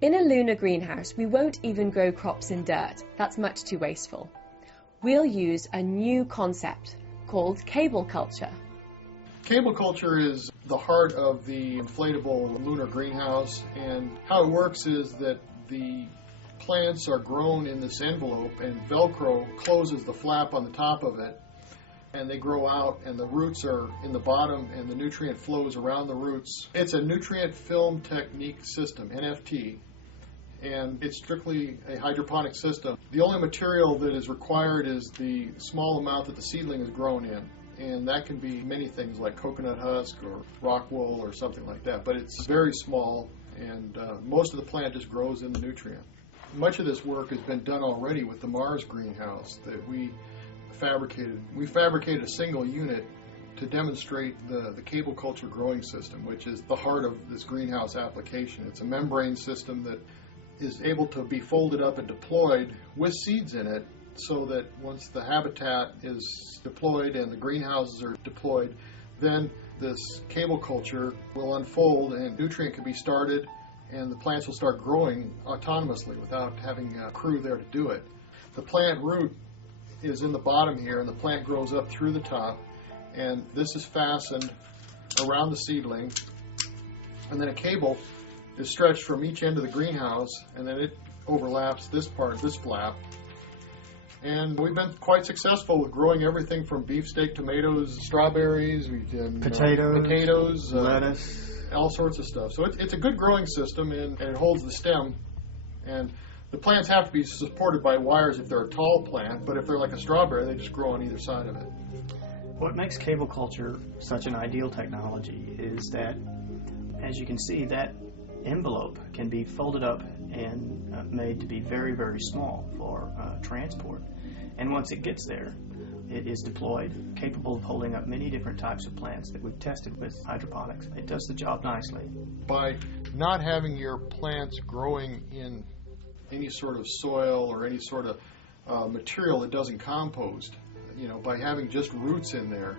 In a lunar greenhouse, we won't even grow crops in dirt. That's much too wasteful. We'll use a new concept called cable culture. Cable culture is the heart of the inflatable lunar greenhouse, and how it works is that the plants are grown in this envelope and Velcro closes the flap on the top of it, and they grow out, and the roots are in the bottom and the nutrient flows around the roots. It's a nutrient film technique system, NFT, and it's strictly a hydroponic system. The only material that is required is the small amount that the seedling is grown in. And that can be many things like coconut husk or rock wool or something like that. But it's very small, and most of the plant just grows in the nutrient. Much of this work has been done already with the Mars greenhouse that we fabricated. We fabricated a single unit to demonstrate the cable culture growing system, which is the heart of this greenhouse application. It's a membrane system that is able to be folded up and deployed with seeds in it, so that once the habitat is deployed and the greenhouses are deployed, then this cable culture will unfold and nutrient can be started and the plants will start growing autonomously without having a crew there to do it. The plant root is in the bottom here, and the plant grows up through the top, and this is fastened around the seedling, and then a cable is stretched from each end of the greenhouse, and then it overlaps this part, this flap. And we've been quite successful with growing everything from beefsteak tomatoes, strawberries, we've done potatoes, lettuce, all sorts of stuff. So it's a good growing system, and it holds the stem. And the plants have to be supported by wires if they're a tall plant, but if they're like a strawberry, they just grow on either side of it. What makes cable culture such an ideal technology is that, as you can see, that envelope can be folded up and made to be very, very small for transport. And once it gets there, it is deployed, capable of holding up many different types of plants that we've tested with hydroponics. It does the job nicely. By not having your plants growing in any sort of soil or any sort of material that doesn't compost, by having just roots in there,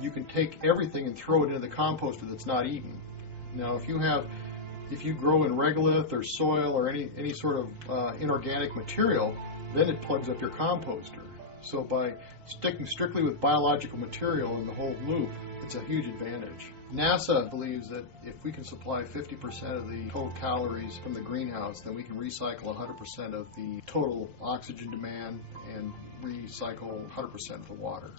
you can take everything and throw it into the composter that's not eaten. Now, if you grow in regolith or soil or any sort of inorganic material, then it plugs up your composter. So by sticking strictly with biological material in the whole loop, it's a huge advantage. NASA believes that if we can supply 50% of the total calories from the greenhouse, then we can recycle 100% of the total oxygen demand and recycle 100% of the water.